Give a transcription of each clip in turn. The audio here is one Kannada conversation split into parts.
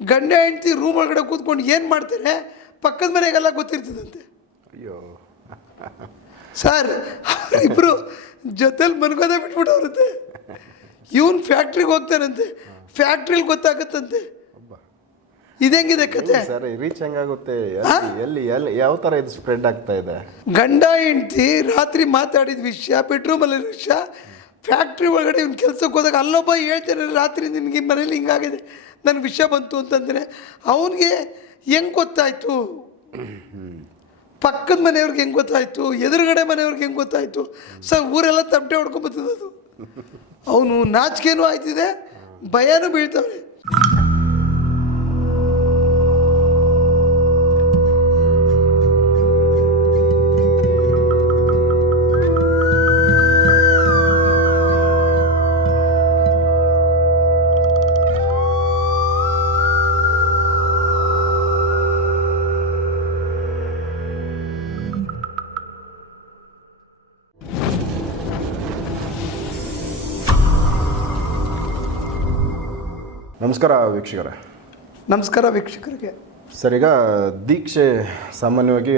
ಗಂಡ ಹೆಂಡತಿ ರೂಮ್ ಒಳಗಡೆ ಕೂತ್ಕೊಂಡು ಏನು ಮಾಡ್ತಾರೆ ಪಕ್ಕದ ಮನೆಗೆಲ್ಲ ಗೊತ್ತಿರ್ತದಂತೆ. ಅಯ್ಯೋ ಸರ್ ಅವರಿಬ್ಬರು ಜೊತೆಲಿ ಮನ್ಕೋದೇ ಬಿಟ್ಬಿಟ್ಟವ್ರಂತೆ. ಇವನು ಫ್ಯಾಕ್ಟ್ರಿಗೆ ಹೋಗ್ತಾನಂತೆ, ಫ್ಯಾಕ್ಟ್ರಿಲಿ ಗೊತ್ತಾಗತ್ತಂತೆ. ಇದೆಂಗಿದೆ ಕತೆ ಸರ್, ರೀಚ್ ಹೆಂಗಾಗುತ್ತೆ? ಎಲ್ಲಿ ಎಲ್ಲಿ ಯಾವ ಥರ ಇದು ಸ್ಪ್ರೆಡ್ ಆಗ್ತಾ ಇದೆ? ಗಂಡ ಹೆಂಡತಿ ರಾತ್ರಿ ಮಾತಾಡಿದ ವಿಷಯ, ಬೆಡ್ರೂಮಲ್ಲಿ ವಿಷಯ, ಫ್ಯಾಕ್ಟ್ರಿ ಒಳಗಡೆ ಇವ್ನು ಕೆಲ್ಸಕ್ಕೆ ಹೋದಾಗ ಅಲ್ಲೊಬ್ಬ ಹೇಳ್ತಾನೆ ರಾತ್ರಿ ನಿನಗೆ ಮನೇಲಿ ಹಿಂಗಾಗಿದೆ, ನನಗೆ ವಿಷಯ ಬಂತು ಅಂತಂದರೆ ಅವನಿಗೆ ಹೆಂಗೆ ಗೊತ್ತಾಯಿತು? ಪಕ್ಕದ ಮನೆಯವ್ರಿಗೆ ಹೆಂಗೆ ಗೊತ್ತಾಯಿತು? ಎದುರುಗಡೆ ಮನೆಯವ್ರಿಗೆ ಹೆಂಗೆ ಗೊತ್ತಾಯಿತು? ಸರ್ ಊರೆಲ್ಲ ತಮಟೆ ಹೊಡ್ಕೊಂಬತ್ತದದು. ಅವನು ನಾಚಿಕೆನೂ ಆಯ್ತಿದೆ, ಭಯನೂ ಬೀಳ್ತವ್ರೆ. ನಮಸ್ಕಾರ ವೀಕ್ಷಕರೇ. ನಮಸ್ಕಾರ ವೀಕ್ಷಕರಿಗೆ. ಸರ್, ಈಗ ದೀಕ್ಷೆ ಸಾಮಾನ್ಯವಾಗಿ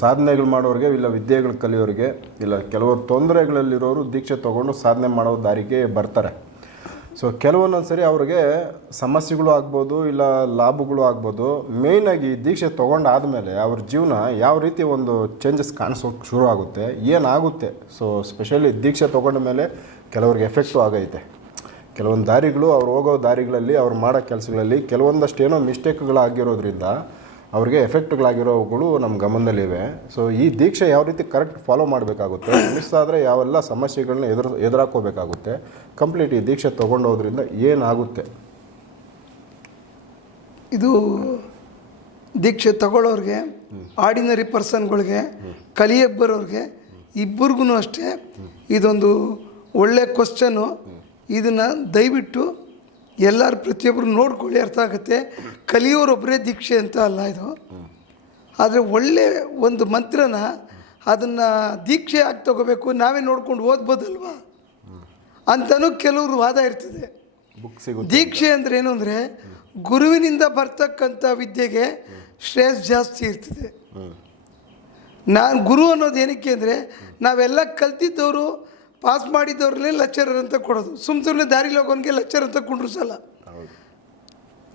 ಸಾಧನೆಗಳು ಮಾಡೋರಿಗೆ, ಇಲ್ಲ ವಿದ್ಯೆಗಳು ಕಲಿಯೋರಿಗೆ, ಇಲ್ಲ ಕೆಲವರು ತೊಂದರೆಗಳಲ್ಲಿರೋರು ದೀಕ್ಷೆ ತೊಗೊಂಡು ಸಾಧನೆ ಮಾಡೋ ದಾರಿಗೆ ಬರ್ತಾರೆ. ಕೆಲವೊಂದೊಂದು ಸರಿ ಅವ್ರಿಗೆ ಸಮಸ್ಯೆಗಳು ಆಗ್ಬೋದು, ಇಲ್ಲ ಲಾಭಗಳು ಆಗ್ಬೋದು. ಮೇಯ್ನಾಗಿ ದೀಕ್ಷೆ ತೊಗೊಂಡಾದಮೇಲೆ ಅವ್ರ ಜೀವನ ಯಾವ ರೀತಿ ಒಂದು ಚೇಂಜಸ್ ಕಾಣಿಸೋಕೆ ಶುರು ಆಗುತ್ತೆ, ಏನಾಗುತ್ತೆ? ಸ್ಪೆಷಲಿ ದೀಕ್ಷೆ ತೊಗೊಂಡ ಮೇಲೆ ಕೆಲವ್ರಿಗೆ ಎಫೆಕ್ಟು ಆಗೈತೆ. ಕೆಲವೊಂದು ದಾರಿಗಳು, ಅವ್ರು ಹೋಗೋ ದಾರಿಗಳಲ್ಲಿ, ಅವ್ರು ಮಾಡೋ ಕೆಲಸಗಳಲ್ಲಿ ಕೆಲವೊಂದಷ್ಟು ಏನೋ ಮಿಸ್ಟೇಕ್ಗಳಾಗಿರೋದ್ರಿಂದ ಅವ್ರಿಗೆ ಎಫೆಕ್ಟ್ಗಳಾಗಿರೋವುಗಳು ನಮ್ಮ ಗಮನದಲ್ಲಿವೆ. ಈ ದೀಕ್ಷೆ ಯಾವ ರೀತಿ ಕರೆಕ್ಟ್ ಫಾಲೋ ಮಾಡಬೇಕಾಗುತ್ತೆ, ಮಿಸ್ ಆದರೆ ಯಾವೆಲ್ಲ ಸಮಸ್ಯೆಗಳನ್ನ ಎದುರಾಕೋಬೇಕಾಗುತ್ತೆ, ಕಂಪ್ಲೀಟ್ ಈ ದೀಕ್ಷೆ ತೊಗೊಂಡೋದ್ರಿಂದ ಏನಾಗುತ್ತೆ? ಇದು ದೀಕ್ಷೆ ತಗೊಳ್ಳೋರಿಗೆ, ಆರ್ಡಿನರಿ ಪರ್ಸನ್ಗಳಿಗೆ, ಕಲಿಯಕ್ಕೆ ಬರೋರಿಗೆ ಇಬ್ಬರಿಗೂ ಅಷ್ಟೇ ಇದೊಂದು ಒಳ್ಳೆ ಕ್ವಶ್ಚನ್ನು. ಇದನ್ನು ದಯವಿಟ್ಟು ಎಲ್ಲರೂ ಪ್ರತಿಯೊಬ್ಬರು ನೋಡ್ಕೊಳ್ಳಿ, ಅರ್ಥ ಆಗುತ್ತೆ. ಕಲಿಯೋರೊಬ್ಬರೇ ದೀಕ್ಷೆ ಅಂತ ಅಲ್ಲ ಇದು. ಆದರೆ ಒಳ್ಳೆ ಒಂದು ಮಂತ್ರನ ಅದನ್ನು ದೀಕ್ಷೆ ಆಗಿ ತಗೋಬೇಕು, ನಾವೇ ನೋಡ್ಕೊಂಡು ಓದ್ಬೋದಲ್ವಾ ಅಂತಲೂ ಕೆಲವರು ವಾದ ಇರ್ತದೆ. ದೀಕ್ಷೆ ಅಂದರೆ ಏನು ಅಂದರೆ ಗುರುವಿನಿಂದ ಬರ್ತಕ್ಕಂಥ ವಿದ್ಯೆಗೆ ಶ್ರೇಷ್ಠ ಜಾಸ್ತಿ ಇರ್ತದೆ. ನಾನು ಗುರು ಅನ್ನೋದು ಏನಕ್ಕೆ ಅಂದರೆ ನಾವೆಲ್ಲ ಕಲ್ತಿದ್ದವರು, ಪಾಸ್ ಮಾಡಿದ್ದವ್ರನ್ನೇ ಲೆಕ್ಚರರ್ ಅಂತ ಕೊಡೋದು. ಸುಮ್ಮನೆ ದಾರಿಲಿ ಹೋಗೋನಿಗೆ ಲೆಕ್ಚರ್ ಅಂತ ಕುಂಡ್ರಿಸಲ್ಲ.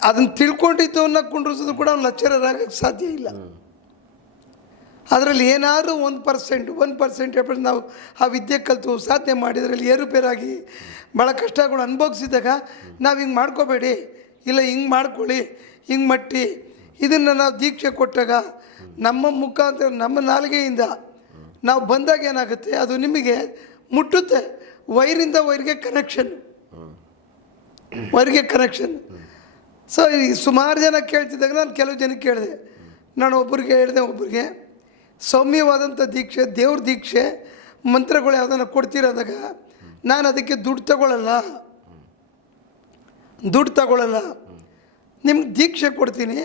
ಅದನ್ನು ತಿಳ್ಕೊಂಡಿದ್ದವನ್ನ ಕುಂಡ್ರಿಸೋದು ಕೂಡ ಅವ್ನು ಲೆಕ್ಚರರ್ ಆಗೋಕ್ಕೆ ಸಾಧ್ಯ ಇಲ್ಲ. ಅದರಲ್ಲಿ ಏನಾದರೂ 1% ನಾವು ಆ ವಿದ್ಯೆ ಕಲಿತು ಸಾಧನೆ ಮಾಡಿದ್ರಲ್ಲಿ ಏರುಪೇರಾಗಿ ಭಾಳ ಕಷ್ಟಗಳು ಅನುಭವಿಸಿದಾಗ ನಾವು ಹಿಂಗೆ ಮಾಡ್ಕೋಬೇಡಿ, ಇಲ್ಲ ಹಿಂಗೆ ಮಾಡ್ಕೊಳ್ಳಿ, ಹಿಂಗೆ ಮಟ್ಟಿ ಇದನ್ನು ನಾವು ದೀಕ್ಷೆ ಕೊಟ್ಟಾಗ ನಮ್ಮ ಮುಖಾಂತರ, ನಮ್ಮ ನಾಲಿಗೆಯಿಂದ ನಾವು ಬಂದಾಗ ಏನಾಗುತ್ತೆ, ಅದು ನಿಮಗೆ ಮುಟ್ಟುತ್ತೆ. ವೈರಿಂದ ವೈರ್ಗೆ ಕನೆಕ್ಷನ್. ಈ ಸುಮಾರು ಜನ ಕೇಳ್ತಿದ್ದಾಗ ನಾನು ಕೆಲವು ಜನಕ್ಕೆ ಕೇಳಿದೆ. ನಾನು ಒಬ್ಬರಿಗೆ ಹೇಳಿದೆ, ಒಬ್ಬರಿಗೆ ಸೌಮ್ಯವಾದಂಥ ದೀಕ್ಷೆ, ದೇವ್ರ ದೀಕ್ಷೆ, ಮಂತ್ರಗಳು ಯಾವುದನ್ನು ಕೊಡ್ತೀರಂದಾಗ ನಾನು ಅದಕ್ಕೆ ದುಡ್ಡು ತಗೊಳ್ಳಲ್ಲ. ನಿಮ್ಗೆ ದೀಕ್ಷೆ ಕೊಡ್ತೀನಿ,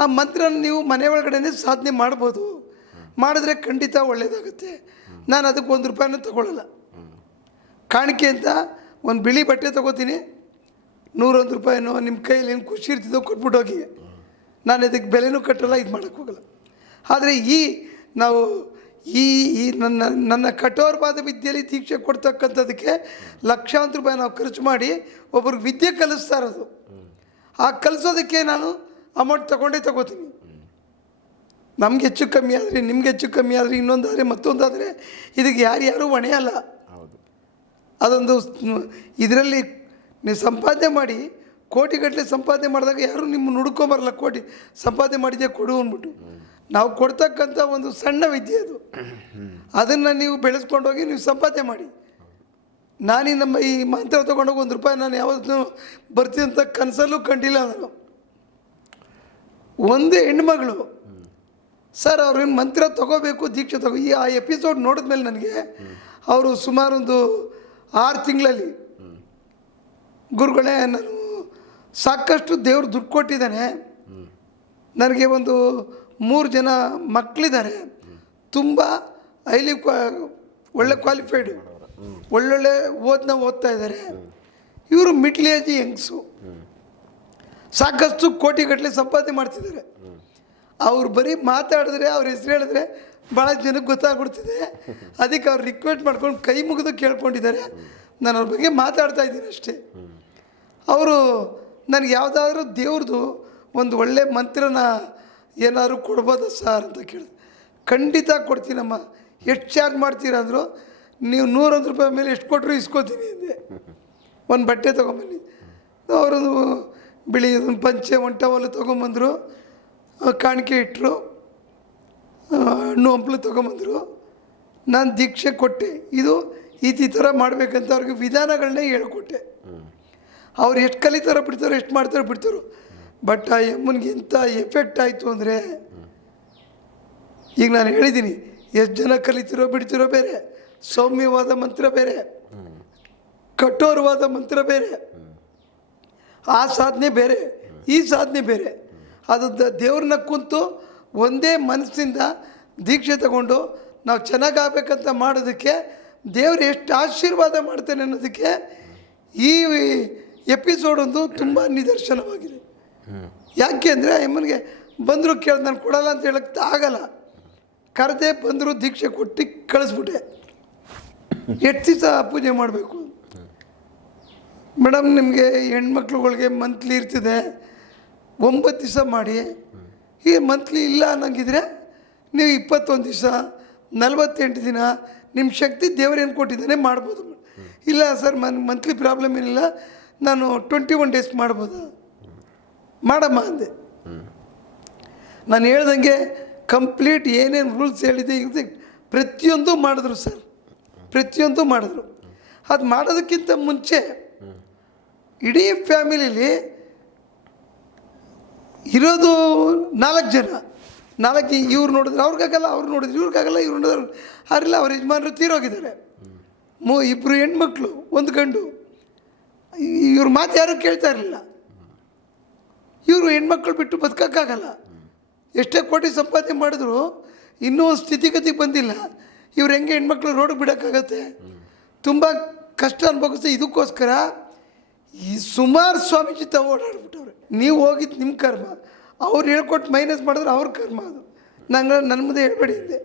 ಆ ಮಂತ್ರನ ನೀವು ಮನೆ ಒಳಗಡೆ ಸಾಧನೆ ಮಾಡ್ಬೋದು, ಮಾಡಿದ್ರೆ ಖಂಡಿತ ಒಳ್ಳೆಯದಾಗುತ್ತೆ. ನಾನು ಅದಕ್ಕೆ ₹1 ತಗೊಳ್ಳಲ್ಲ. ಕಾಣಿಕೆ ಅಂತ ಒಂದು ಬಿಳಿ ಬಟ್ಟೆ ತೊಗೋತೀನಿ, ₹101 ನಿಮ್ಮ ಕೈಯಲ್ಲಿ ಏನು ಖುಷಿ ಇರ್ತಿದ್ದೋ ಕೊಟ್ಬಿಟ್ಟು ಹೋಗಿ, ನಾನು ಇದಕ್ಕೆ ಬೆಲೆನೂ ಕಟ್ಟಲ್ಲ, ಇದು ಮಾಡೋಕ್ಕೆ ಹೋಗಲ್ಲ. ಆದರೆ ನಾವು ನನ್ನ ಕಠೋರವಾದ ವಿದ್ಯೆಯಲ್ಲಿ ದೀಕ್ಷೆ ಕೊಡ್ತಕ್ಕಂಥದ್ದಕ್ಕೆ ಲಕ್ಷಾಂತರ ರೂಪಾಯಿ ನಾವು ಖರ್ಚು ಮಾಡಿ ಒಬ್ರಿಗೆ ವಿದ್ಯೆ ಕಲಿಸ್ತಾ ಇರೋದು. ಆ ಕಲಿಸೋದಕ್ಕೆ ನಾನು ಅಮೌಂಟ್ ತಗೋತೀನಿ. ನಮ್ಗೆ ಹೆಚ್ಚು ಕಮ್ಮಿ ಆದರೆ, ನಿಮ್ಗೆ ಹೆಚ್ಚು ಕಮ್ಮಿ ಆದರೆ, ಇನ್ನೊಂದಾದರೆ ಮತ್ತೊಂದಾದರೆ ಇದಕ್ಕೆ ಯಾರು ಹೊಣೆಯಲ್ಲ. ಅದೊಂದು ಇದರಲ್ಲಿ ನೀವು ಸಂಪಾದನೆ ಮಾಡಿ ಕೋಟಿಗಟ್ಟಲೆ ಸಂಪಾದನೆ ಮಾಡಿದಾಗ ಯಾರು ನಿಮ್ಮ ನುಡ್ಕೊಂಬರಲ್ಲ. ಕೋಟಿ ಸಂಪಾದನೆ ಮಾಡಿದ್ದೆ ಕೊಡು ಅಂದ್ಬಿಟ್ಟು. ನಾವು ಕೊಡ್ತಕ್ಕಂಥ ಒಂದು ಸಣ್ಣ ವಿದ್ಯೆ ಅದು. ಅದನ್ನು ನೀವು ಬೆಳೆಸ್ಕೊಂಡೋಗಿ ನೀವು ಸಂಪಾದನೆ ಮಾಡಿ. ನಮ್ಮ ಈ ಮಂತ್ರ ತೊಗೊಂಡೋಗಿ ₹1 ನಾನು ಯಾವತ್ತೂ ಬರ್ತೀನಿ ಅಂತ ಕನಸಲ್ಲೂ ಕಂಡಿಲ್ಲ. ನಾನು ಒಂದೇ ಹೆಣ್ಮಗಳು ಸರ್, ಅವ್ರೇನು ಮಂತ್ರ ತೊಗೋಬೇಕು, ದೀಕ್ಷೆ ಆ ಎಪಿಸೋಡ್ ನೋಡಿದ್ಮೇಲೆ ನನಗೆ ಅವರು ಸುಮಾರು ಒಂದು 6 ತಿಂಗಳಲ್ಲಿ, ಗುರುಗಳೇ ನಾನು ಸಾಕಷ್ಟು ದೇವ್ರು ದುಡ್ಡು ಕೊಟ್ಟಿದ್ದಾನೆ, ನನಗೆ ಒಂದು 3 ಜನ ಮಕ್ಕಳಿದ್ದಾರೆ, ತುಂಬ ಹೈಲಿ ಒಳ್ಳೆ ಕ್ವಾಲಿಫೈಡು, ಒಳ್ಳೊಳ್ಳೆ ಓದ್ತಾ ಇದ್ದಾರೆ. ಇವರು ಮಿಡ್ಲ್ ಏಜ್ ಯಂಗ್ಸು. ಸಾಕಷ್ಟು ಕೋಟಿಗಟ್ಟಲೆ ಸಂಪಾದನೆ ಮಾಡ್ತಿದ್ದಾರೆ. ಅವ್ರು ಬರೀ ಮಾತಾಡಿದ್ರೆ ಅವ್ರ ಹೆಸರು ಹೇಳಿದ್ರೆ ಭಾಳ ಜನಕ್ಕೆ ಗೊತ್ತಾಗ್ಬಿಡ್ತಿದೆ. ಅದಕ್ಕೆ ಅವ್ರು ರಿಕ್ವೆಸ್ಟ್ ಮಾಡ್ಕೊಂಡು ಕೈ ಮುಗಿದು ಕೇಳ್ಕೊಂಡಿದ್ದಾರೆ. ನಾನು ಅವ್ರ ಬಗ್ಗೆ ಮಾತಾಡ್ತಾ ಇದ್ದೀನಿ ಅಷ್ಟೇ. ಅವರು ನನಗೆ ಯಾವುದಾದ್ರೂ ದೇವ್ರದ್ದು ಒಂದು ಒಳ್ಳೆ ಮಂತ್ರನ ಏನಾದರೂ ಕೊಡ್ಬೋದಾ ಸರ್ ಅಂತ ಕೇಳಿದೆ. ಖಂಡಿತ ಕೊಡ್ತೀನಮ್ಮ, ಎಷ್ಟು ಚಾರ್ಜ್ ಮಾಡ್ತೀರಾ ಅಂದರು. ನೀವು 101 ರೂಪಾಯಿ ಮೇಲೆ ಎಷ್ಟು ಕೊಟ್ಟರು ಇಸ್ಕೋತೀನಿ ಅಂದೆ. ಒಂದು ಬಟ್ಟೆ ತೊಗೊಂಬನ್ನಿ. ಅವರೊಂದು ಬಿಳಿ ಒಂದು ಪಂಚೆ ಒಂದು ಟವಲ್ ತೊಗೊಂಬಂದರು, ಕಾಣಿಕೆ ಇಟ್ಟರು, ಹಣ್ಣು ಹಂಪಲು ತೊಗೊಂಬಂದರು. ನಾನು ದೀಕ್ಷೆ ಕೊಟ್ಟೆ. ಇದು ಈ ಥರ ಮಾಡಬೇಕಂತ ಅವ್ರಿಗೆ ವಿಧಾನಗಳನ್ನೇ ಹೇಳ್ಕೊಟ್ಟೆ. ಅವ್ರು ಎಷ್ಟು ಕಲಿತಾರೋ ಬಿಡ್ತಾರೋ, ಎಷ್ಟು ಮಾಡ್ತಾರೋ ಬಿಡ್ತಾರೋ. ಬಟ್ ಆ ಎಮ್ಮನಿಗೆ ಎಂಥ ಎಫೆಕ್ಟ್ ಆಯಿತು ಅಂದರೆ, ಈಗ ನಾನು ಹೇಳಿದ್ದೀನಿ, ಎಷ್ಟು ಜನ ಕಲಿತಿರೋ ಬಿಡ್ತಿರೋ ಬೇರೆ, ಸೌಮ್ಯವಾದ ಮಂತ್ರ ಬೇರೆ, ಕಠೋರವಾದ ಮಂತ್ರ ಬೇರೆ. ಆ ಸಾಧನೆ ಬೇರೆ, ಈ ಸಾಧನೆ ಬೇರೆ. ಅದು ದೇವ್ರನ್ನ ಕುಂತು ಒಂದೇ ಮನಸ್ಸಿಂದ ದೀಕ್ಷೆ ತಗೊಂಡು ನಾವು ಚೆನ್ನಾಗಾಗಬೇಕಂತ ಮಾಡೋದಕ್ಕೆ ದೇವರು ಎಷ್ಟು ಆಶೀರ್ವಾದ ಮಾಡ್ತಾನೆ ಅನ್ನೋದಕ್ಕೆ ಈ ಎಪಿಸೋಡ್ ಒಂದು ತುಂಬ ನಿದರ್ಶನವಾಗಿದೆ. ಯಾಕೆ ಅಂದರೆ ಎಮ್ಮನಿಗೆ ಬಂದರು ಕೇಳಿ ನಾನು ಕೊಡಲ್ಲ ಅಂತ ಹೇಳಕ್ಕೆ ಆಗಲ್ಲ. ಕರೆದೇ ಬಂದರು, ದೀಕ್ಷೆ ಕೊಟ್ಟು ಕಳಿಸ್ಬಿಟ್ಟೆ. ಎಷ್ಟು ದಿವಸ ಪೂಜೆ ಮಾಡಬೇಕು ಮೇಡಮ್? ನಿಮಗೆ ಹೆಣ್ಮಕ್ಳುಗಳಿಗೆ ಮಂತ್ಲಿ ಇರ್ತಿದೆ, 9 ದಿವಸ ಮಾಡಿ. ಈ ಮಂತ್ಲಿ ಇಲ್ಲ ಅನ್ನಂಗಿದ್ರೆ ನೀವು 21 ದಿವಸ, 48 ದಿನ ನಿಮ್ಮ ಶಕ್ತಿ ದೇವರೇನು ಕೊಟ್ಟಿದ್ದಾನೆ ಮಾಡ್ಬೋದು. ಇಲ್ಲ ಸರ್ ಮಂತ್ಲಿ ಪ್ರಾಬ್ಲಮ್ ಏನಿಲ್ಲ, ನಾನು 21 ಡೇಸ್ ಮಾಡ್ಬೋದಾ? ಮಾಡಮ್ಮ ಅಂದೆ. ನಾನು ಹೇಳ್ದಂಗೆ ಕಂಪ್ಲೀಟ್ ಏನೇನು ರೂಲ್ಸ್ ಹೇಳಿದೆ ಇದು ಪ್ರತಿಯೊಂದು ಮಾಡಿದ್ರು ಸರ್, ಪ್ರತಿಯೊಂದು ಮಾಡಿದ್ರು. ಅದು ಮಾಡೋದಕ್ಕಿಂತ ಮುಂಚೆ ಇಡೀ ಫ್ಯಾಮಿಲಿಲಿ ಇರೋದು 4 ಜನ. 4 ಇವ್ರು ನೋಡಿದ್ರೆ ಅವ್ರಿಗಾಗಲ್ಲ, ಅವ್ರು ನೋಡಿದ್ರೆ ಇವ್ರಿಗಾಗಲ್ಲ, ಇವ್ರು ನೋಡಿದ್ರೆ ಅವ್ರಿಲ್ಲ. ಅವ್ರ ಯಜಮಾನರು ತೀರೋಗಿದ್ದಾರೆ. 2 ಹೆಣ್ಮಕ್ಳು 1 ಗಂಡು. ಇವ್ರ ಮಾತು ಯಾರೂ ಕೇಳ್ತಾ ಇರಲಿಲ್ಲ. ಇವರು ಹೆಣ್ಮಕ್ಳು ಬಿಟ್ಟು ಬದುಕೋಕ್ಕಾಗಲ್ಲ. ಎಷ್ಟೇ ಕೋಟಿ ಸಂಪಾದನೆ ಮಾಡಿದ್ರು ಇನ್ನೂ ಸ್ಥಿತಿಗತಿಗೆ ಬಂದಿಲ್ಲ. ಇವ್ರು ಹೆಂಗೆ ಹೆಣ್ಮಕ್ಳು ರೋಡಿಗೆ ಬಿಡೋಕ್ಕಾಗತ್ತೆ? ತುಂಬ ಕಷ್ಟ ಅನುಭವಿಸ್ತಾ ಇದಕ್ಕೋಸ್ಕರ ಈ ಸುಮಾರು ಸ್ವಾಮೀಜಿ ತಾವು ಓಡಾಡ್ಬಿಟ್ಟವ್ರೆ. ನೀವು ಹೋಗಿದ್ದು ನಿಮ್ಮ ಕರ್ಮ, ಅವ್ರು ಹೇಳ್ಕೊಟ್ಟು ಮೈನಸ್ ಮಾಡಿದ್ರೆ ಅವ್ರ ಕರ್ಮ. ಅದು ನನ್ನ ಮುಂದೆ ಹೇಳ್ಬೇಡಿ ಅಂದೆ.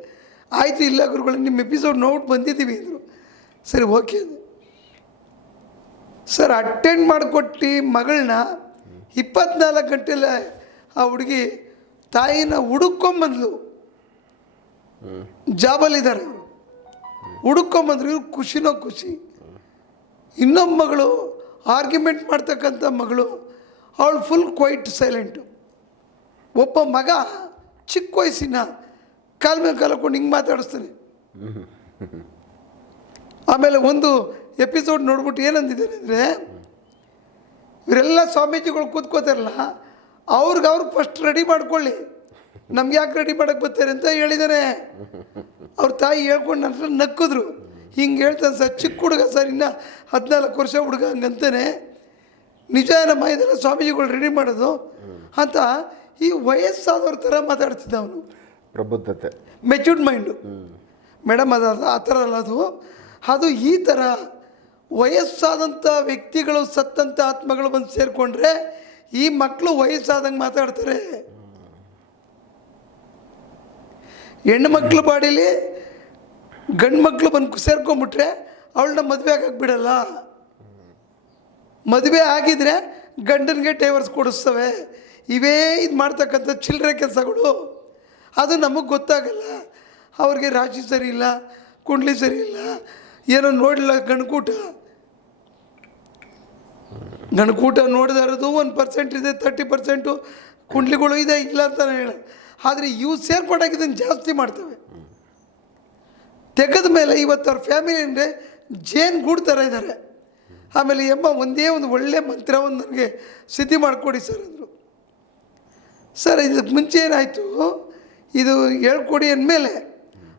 ಆಯಿತು, ಇಲ್ಲ ಗುರುಗಳು ನಿಮ್ಮ ಎಪಿಸೋಡ್ ನೋಡ್ಬಿಟ್ಟು ಬಂದಿದ್ದೀವಿ ಅಂದರು. ಸರಿ ಓಕೆ ಅಂದೆ. ಸರ್ ಅಟೆಂಡ್ ಮಾಡಿಕೊಟ್ಟು ಮಗಳನ್ನ 24 ಗಂಟೆಲ್ಲ ಆ ಹುಡುಗಿ ತಾಯಿನ ಹುಡುಕೊಂಬಂದ್ಲು. ಜಾಬಲ್ಲಿದ್ದಾರೆ ಅವರು, ಹುಡುಕೊಂಬಂದ್ರು. ಇವ್ರು ಖುಷಿನೋ ಖುಷಿ. ಇನ್ನೊಬ್ಬ ಮಗಳು ಆರ್ಗ್ಯುಮೆಂಟ್ ಮಾಡ್ತಕ್ಕಂಥ ಮಗಳು, ಅವಳು ಫುಲ್ ಕ್ವೈಟ್ ಸೈಲೆಂಟು. ಒಬ್ಬ ಮಗ ಚಿಕ್ಕ ವಯಸ್ಸಿನ ಕಾಲ ಮೇಲೆ ಕಾಲಕೊಂಡು ಹಿಂಗೆ ಮಾತಾಡಿಸ್ತಾನೆ. ಆಮೇಲೆ ಒಂದು ಎಪಿಸೋಡ್ ನೋಡ್ಬಿಟ್ಟು ಏನಂದಿದ್ದಾನೆ ಅಂದರೆ, ಇವರೆಲ್ಲ ಸ್ವಾಮೀಜಿಗಳು ಕೂತ್ಕೋತಾರಲ್ಲ, ಅವ್ರಿಗೆ ಫಸ್ಟ್ ರೆಡಿ ಮಾಡ್ಕೊಳ್ಳಿ, ನಮ್ಗೆ ಯಾಕೆ ರೆಡಿ ಮಾಡೋಕ್ಕೆ ಬರ್ತಾರೆ ಅಂತ ಹೇಳಿದ್ದಾನೆ. ಅವ್ರ ತಾಯಿ ಹೇಳ್ಕೊಂಡು ನನ್ನ ನಕ್ಕಿದ್ರು. ಹಿಂಗೆ ಹೇಳ್ತಾನೆ ಸರ್, ಚಿಕ್ಕ ಹುಡುಗ ಸರ್, ಇನ್ನು 14 ವರ್ಷ ಹುಡುಗ ಹಂಗಂತಾನೆ. ನಿಜ ನಮ್ಮ ಇದೆಲ್ಲ ಸ್ವಾಮೀಜಿಗಳು ರೆಡಿ ಮಾಡೋದು ಅಂತ ಈ ವಯಸ್ಸಾದವ್ರ ಥರ ಮಾತಾಡ್ತಿದ್ದ ಅವನು. ಪ್ರಬುದ್ಧತೆ, ಮೆಚ್ಯೂರ್ಡ್ ಮೈಂಡು ಮೇಡಮ್. ಆ ಥರ ಅಲ್ಲ ಅದು ಈ ಥರ ವಯಸ್ಸಾದಂಥ ವ್ಯಕ್ತಿಗಳು, ಸತ್ತಂಥ ಆತ್ಮಗಳು ಬಂದು ಸೇರಿಕೊಂಡ್ರೆ ಈ ಮಕ್ಕಳು ವಯಸ್ಸಾದಂಗೆ ಮಾತಾಡ್ತಾರೆ. ಹೆಣ್ಣು ಮಕ್ಕಳು ಬಾಡಿಲಿ ಗಂಡು ಮಕ್ಕಳು ಬಂದು ಸೇರ್ಕೊಂಡ್ಬಿಟ್ರೆ ಅವಳನ್ನ ಮದುವೆ ಆಗಕ್ಕೆ ಬಿಡಲ್ಲ. ಮದುವೆ ಆಗಿದ್ರೆ ಗಂಡನಿಗೆ ಡೈವರ್ಸ್ ಕೊಡಿಸ್ತವೆ. ಇವೇ ಇದು ಮಾಡ್ತಕ್ಕಂಥ ಚಿಲ್ಲರೆ ಕೆಲಸಗಳು. ಅದು ನಮಗೆ ಗೊತ್ತಾಗಲ್ಲ. ಅವ್ರಿಗೆ ರಾಶಿ ಸರಿ ಇಲ್ಲ, ಕುಂಡ್ಲಿ ಸರಿ ಇಲ್ಲ, ಏನೋ ನೋಡಲಿಲ್ಲ. ಗಣಕೂಟ ನೋಡ್ತಾ ಇರೋದು 1% ಇದೆ, 30% ಕುಂಡ್ಲಿಗಳು ಇದೆ, ಇಲ್ಲ ಅಂತ ನಾನು ಹೇಳ. ಆದರೆ ಇವು ಸೇರ್ಪಡಾಗಿದ್ದನ್ನು ಜಾಸ್ತಿ ಮಾಡ್ತವೆ. ತೆಗೆದ ಮೇಲೆ ಇವತ್ತು ಅವ್ರ ಫ್ಯಾಮಿಲಿ ಅಂದರೆ ಜೇನು ಗೂಡು ಥರ ಇದ್ದಾರೆ. ಆಮೇಲೆ ಒಂದೇ ಒಂದು ಒಳ್ಳೆ ಮಂತ್ರವನ್ನು ನನಗೆ ಸಿದ್ಧಿ ಮಾಡಿಕೊಡಿ ಸರ್ ಅಂದರು. ಸರ್ ಇದಕ್ಕೆ ಮುಂಚೆ ಏನಾಯಿತು, ಇದು ಹೇಳ್ಕೊಡಿ ಅಂದಮೇಲೆ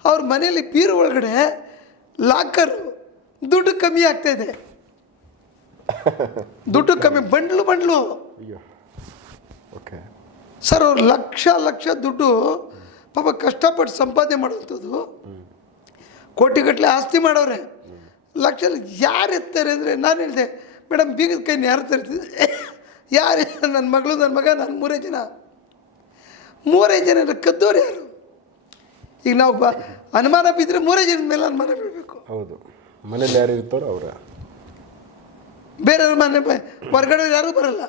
ಅವ್ರ ಮನೇಲಿ ಬೀರು ಒಳಗಡೆ ಲಾಕರು ದುಡ್ಡು ಕಮ್ಮಿ ಆಗ್ತಾಯಿದೆ. ದುಡ್ಡು ಕಮ್ಮಿ, ಬಂಡ್ಲು ಓಕೆ ಸರ್. ಅವ್ರು ಲಕ್ಷ ದುಡ್ಡು ಪಾಪ ಕಷ್ಟಪಟ್ಟು ಸಂಪಾದನೆ ಮಾಡುವಂಥದ್ದು. ಕೋಟಿಗಟ್ಟಲೆ ಆಸ್ತಿ ಮಾಡೋರೆ. ಲಕ್ಷ ಯಾರು ಎತ್ತಾರೆ ಅಂದರೆ, ನಾನು ಹೇಳಿದೆ ಮೇಡಮ್, ಬೀಗದ ಕೈನ ಯಾರು ತರ್ತಿದ್ದೆ? ಯಾರು? ನನ್ನ ಮಗಳು, ನನ್ನ ಮಗ, ನಾನು 3 ಜನ. 3 ಜನ ಕದ್ದೋರು ಯಾರು? ಈಗ ನಾವು ಅನುಮಾನ ಬಿದ್ದರೆ 3 ಜನದ ಮೇಲೆ ಅನುಮಾನ ಬೀಳಬೇಕು. ಹೌದು, ಮನೇಲಿ ಯಾರು ಇರ್ತಾರೋ ಅವರ, ಬೇರೆಯವ್ರ ಮನೆ ಹೊರಗಡೆ ಯಾರೂ ಬರಲ್ಲ.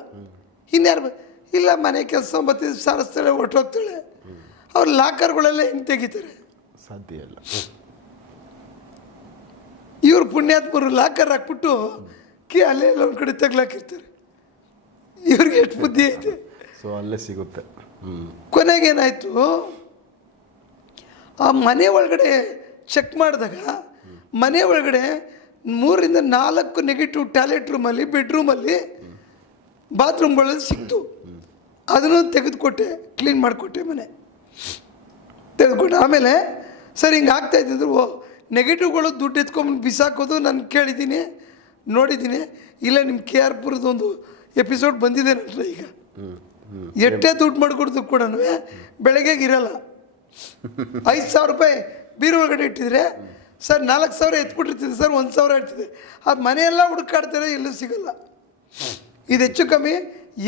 ಇನ್ಯಾರು ಇಲ್ಲ, ಮನೆ ಕೆಲಸ ಬರ್ತಿದ್ದು ಸಾರಿಸ್ತಾಳೆ, ಹೊಟ್ಟೋಗ್ತಾಳೆ. ಅವ್ರ ಲಾಕರ್ಗಳೆಲ್ಲ ಹೆಂಗೆ ತೆಗಿತಾರೆ? ಸಾಧ್ಯ ಇಲ್ಲ. ಇವ್ರು ಪುಣ್ಯಾತ್ಮರು ಲಾಕರ್ ಹಾಕ್ಬಿಟ್ಟು ಅಲ್ಲೇ ಎಲ್ಲ ಒಂದು ಕಡೆ ತಗ್ಲಾಕಿರ್ತಾರೆ. ಇವ್ರಿಗೆ ಎಷ್ಟು ಬುದ್ಧಿ ಐತೆ. ಸೊ ಅಲ್ಲೇ ಸಿಗುತ್ತೆ. ಕೊನೆಗೇನಾಯಿತು, ಆ ಮನೆ ಒಳಗಡೆ ಚೆಕ್ ಮಾಡಿದಾಗ ಮನೆ ಒಳಗಡೆ 3 ರಿಂದ 4 ನೆಗೆಟಿವ್ ಟಾಯ್ಲೆಟ್ ರೂಮಲ್ಲಿ, ಬೆಡ್ರೂಮಲ್ಲಿ, ಬಾತ್ರೂಮ್ಗಳಲ್ಲಿ ಸಿಕ್ತು. ಅದನ್ನು ತೆಗೆದುಕೊಟ್ಟೆ, ಕ್ಲೀನ್ ಮಾಡಿಕೊಟ್ಟೆ, ಮನೆ ತೆಗೆದುಕೊಟ್ಟೆ. ಆಮೇಲೆ ಸರ್ ಹಿಂಗೆ ಆಗ್ತಾಯಿದ್ದಂದ್ರೆ, ಓ ನೆಗೆಟಿವ್ಗಳು ದುಡ್ಡು ಎತ್ಕೊಂಡ್ಬಂದು ಬಿಸಾಕೋದು ನಾನು ಕೇಳಿದ್ದೀನಿ, ನೋಡಿದ್ದೀನಿ. ಇಲ್ಲ ನಿಮ್ಮ KR ಪುರದೊಂದು ಎಪಿಸೋಡ್ ಬಂದಿದೆ ನನ್ರ. ಈಗ ಎಷ್ಟೇ ದುಡ್ಡು ಮಾಡಿಕೊಡ್ದು ಕೂಡ ಬೆಳಗ್ಗೆಗೆ ಇರಲ್ಲ. 5,000 ರೂಪಾಯಿ ಬೀರು ಒಳಗಡೆ ಇಟ್ಟಿದ್ರೆ ಸರ್ 4,000 ಎತ್ಬಿಟ್ಟಿರ್ತಿದೆ ಸರ್, 1,000 ಇರ್ತಿದೆ. ಆ ಮನೆಯೆಲ್ಲ ಹುಡುಕಾಡ್ತಾರೆ, ಎಲ್ಲೂ ಸಿಗಲ್ಲ. ಇದು ಹೆಚ್ಚು ಕಮ್ಮಿ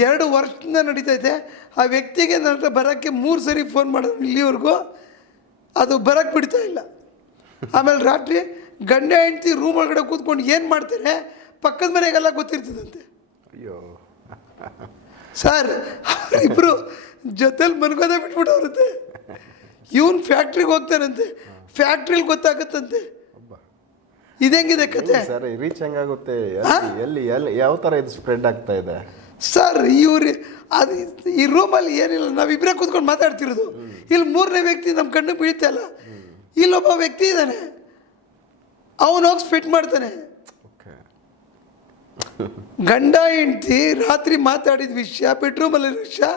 2 ವರ್ಷದಿಂದ ನಡೀತೈತೆ. ಆ ವ್ಯಕ್ತಿಗೆ ನನ್ನ ಹತ್ರ ಬರೋಕ್ಕೆ 3 ಸರಿ ಫೋನ್ ಮಾಡೋದು, ಇಲ್ಲಿವರೆಗೂ ಅದು ಬರೋಕ್ಕೆ ಬಿಡ್ತಾ ಇಲ್ಲ. ಆಮೇಲೆ ರಾತ್ರಿ ಗಂಡ ಹೆಂಡ್ತಿ ರೂಮ್ ಒಳಗಡೆ ಕೂತ್ಕೊಂಡು ಏನು ಮಾಡ್ತಾರೆ ಪಕ್ಕದ ಮನೆಗೆಲ್ಲ ಗೊತ್ತಿರ್ತದಂತೆ. ಅಯ್ಯೋ ಸರ್, ಅವರಿಬ್ಬರು ಜೊತೆಲಿ ಮನ್ಕೋದೇ ಬಿಟ್ಬಿಟ್ಟವ್ರಂತೆ. ಇವನು ಫ್ಯಾಕ್ಟ್ರಿಗೆ ಹೋಗ್ತಾನಂತೆ, ಫ್ಯಾಕ್ಟ್ರಿಲಿ ಗೊತ್ತಾಗತ್ತಂತೆ. ಇದೆಂಗಿದೆ ಕತೆ ಸರ್? ರೀಚ್ ಹೆಂಗಾಗುತ್ತೆ? ಎಲ್ಲಿ ಯಾವ ಥರ ಇದು ಸ್ಪ್ರೆಡ್ ಆಗ್ತಾ ಇದೆ ಸರ್? ಇವ್ರು ಅದು ಈ ರೂಮಲ್ಲಿ ಏನಿಲ್ಲ, ನಾವಿಬ್ಬರೇ ಕೂತ್ಕೊಂಡು ಮಾತಾಡ್ತಿರೋದು. ಇಲ್ಲಿ 3ನೇ ವ್ಯಕ್ತಿ ನಮ್ಮ ಕಣ್ಣಿಗೆ ಬೀಳ್ತಾ ಇಲ್ಲ. ಇಲ್ಲೊಬ್ಬ ವ್ಯಕ್ತಿ ಇದ್ದಾನೆ, ಅವನು ಹೋಗಿ ಸ್ಪಿಟ್ ಮಾಡ್ತಾನೆ. ಗಂಡ ಹೆಂಡ್ತಿ ರಾತ್ರಿ ಮಾತಾಡಿದ ವಿಷಯ, ಬೆಡ್ರೂಮಲ್ಲಿರೋ ವಿಷಯ,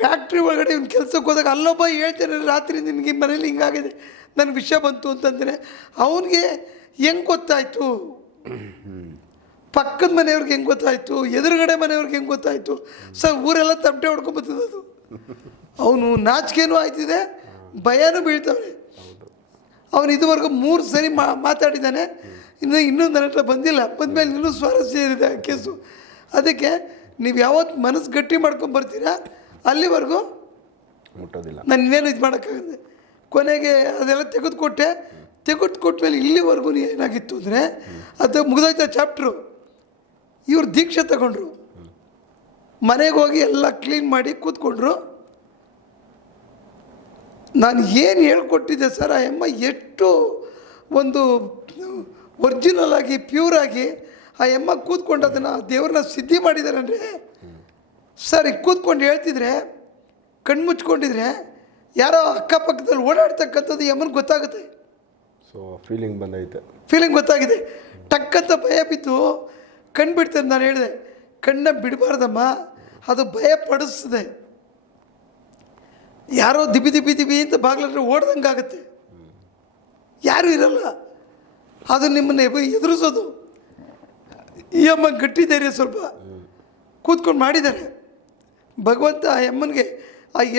ಫ್ಯಾಕ್ಟ್ರಿ ಒಳಗಡೆ ಇವ್ನು ಕೆಲ್ಸಕ್ಕೆ ಹೋದಾಗ ಅಲ್ಲೊಬ್ಬ ಹೇಳ್ತಾನೆ, ರಾತ್ರಿ ನಿನಗೆ ಮನೇಲಿ ಹಿಂಗಾಗಿದೆ, ನನಗೆ ವಿಷಯ ಬಂತು ಅಂತಂದರೆ ಅವನಿಗೆ ಹೆಂಗೆ ಗೊತ್ತಾಯಿತು? ಪಕ್ಕದ ಮನೆಯವ್ರಿಗೆ ಹೆಂಗೆ ಗೊತ್ತಾಯಿತು? ಎದುರುಗಡೆ ಮನೆಯವ್ರಿಗೆ ಹೆಂಗೆ ಗೊತ್ತಾಯಿತು? ಸರ್ ಊರೆಲ್ಲ ತಮಟೆ ಹೊಡ್ಕೊಂಬತ್ತದದು. ಅವನು ನಾಚಿಕೆನೂ ಆಯ್ತಿದೆ, ಭಯನೂ ಬೀಳ್ತವನೆ. ಅವನು ಇದುವರೆಗೂ 3 ಸರಿ ಮಾತಾಡಿದ್ದಾನೆ. ಇನ್ನೂ ನನ್ನ ಹತ್ರ ಬಂದಿಲ್ಲ. ಬಂದಮೇಲೆ ಇನ್ನೂ ಸ್ವಾರಸ್ಯ ಇದೆ ಕೇಸು. ಅದಕ್ಕೆ ನೀವು ಯಾವತ್ತು ಮನಸ್ಸು ಗಟ್ಟಿ ಮಾಡ್ಕೊಂಡು ಬರ್ತೀರಾ ಅಲ್ಲಿವರೆಗೂ ಮುಟ್ಟೋದಿಲ್ಲ. ನಾನು ಇನ್ನೇನು ಇದು ಮಾಡೋಕ್ಕಾಗದೆ. ಕೊನೆಗೆ ಅದೆಲ್ಲ ತೆಗೆದುಕೊಟ್ಮೇಲೆ ಇಲ್ಲಿವರೆಗೂ ಏನಾಗಿತ್ತು ಅಂದರೆ, ಅದು ಮುಗಿದೋಯ್ತಾ ಚಾಪ್ಟ್ರು. ಇವ್ರು ದೀಕ್ಷೆ ತಗೊಂಡ್ರು, ಮನೆಗೆ ಹೋಗಿ ಎಲ್ಲ ಕ್ಲೀನ್ ಮಾಡಿ ಕೂತ್ಕೊಂಡ್ರು. ನಾನು ಏನು ಹೇಳ್ಕೊಟ್ಟಿದ್ದೆ ಸರ್, ಆ ಅಮ್ಮ ಎಷ್ಟು ಒಂದು ಒರಿಜಿನಲ್ ಆಗಿ ಪ್ಯೂರಾಗಿ ಆ ಅಮ್ಮ ಕೂತ್ಕೊಂಡು ಅದನ್ನು ದೇವ್ರನ್ನ ಸಿದ್ಧಿ ಮಾಡಿದ್ದಾರೆ ಅಂದರೆ ಸರ್. ಈಗ ಕೂತ್ಕೊಂಡು ಹೇಳ್ತಿದ್ರೆ, ಕಣ್ಣು ಮುಚ್ಕೊಂಡಿದ್ರೆ ಯಾರೋ ಅಕ್ಕಪಕ್ಕದಲ್ಲಿ ಓಡಾಡ್ತಕ್ಕಂಥದ್ದು ಅಮ್ಮನಿಗೆ ಗೊತ್ತಾಗುತ್ತೆ. ಸೊ ಫೀಲಿಂಗ್ ಬಂದೈತೆ, ಫೀಲಿಂಗ್ ಗೊತ್ತಾಗಿದೆ. ಟಕ್ಕಂತ ಭಯ ಬಿದ್ದು ಕಣ್ಣು ಬಿಡ್ತದೆ. ನಾನು ಹೇಳಿದೆ, ಕಣ್ಣ ಬಿಡಬಾರ್ದಮ್ಮ, ಅದು ಭಯ ಪಡಿಸ್ತದೆ. ಯಾರೋ ದಿಬಿ ಅಂತ ಬಾಗ್ಲತ್ರ ಓಡ್ದಂಗೆ ಆಗುತ್ತೆ, ಯಾರೂ ಇರಲ್ಲ. ಅದು ನಿಮ್ಮನ್ನು ಎದುರಿಸೋದು. ಈ ಅಮ್ಮ ಗಟ್ಟಿ ಧೈರ್ಯ ಸ್ವಲ್ಪ ಕೂತ್ಕೊಂಡು ಮಾಡಿದ್ದಾರೆ. ಭಗವಂತ ಆ ಅಮ್ಮನಿಗೆ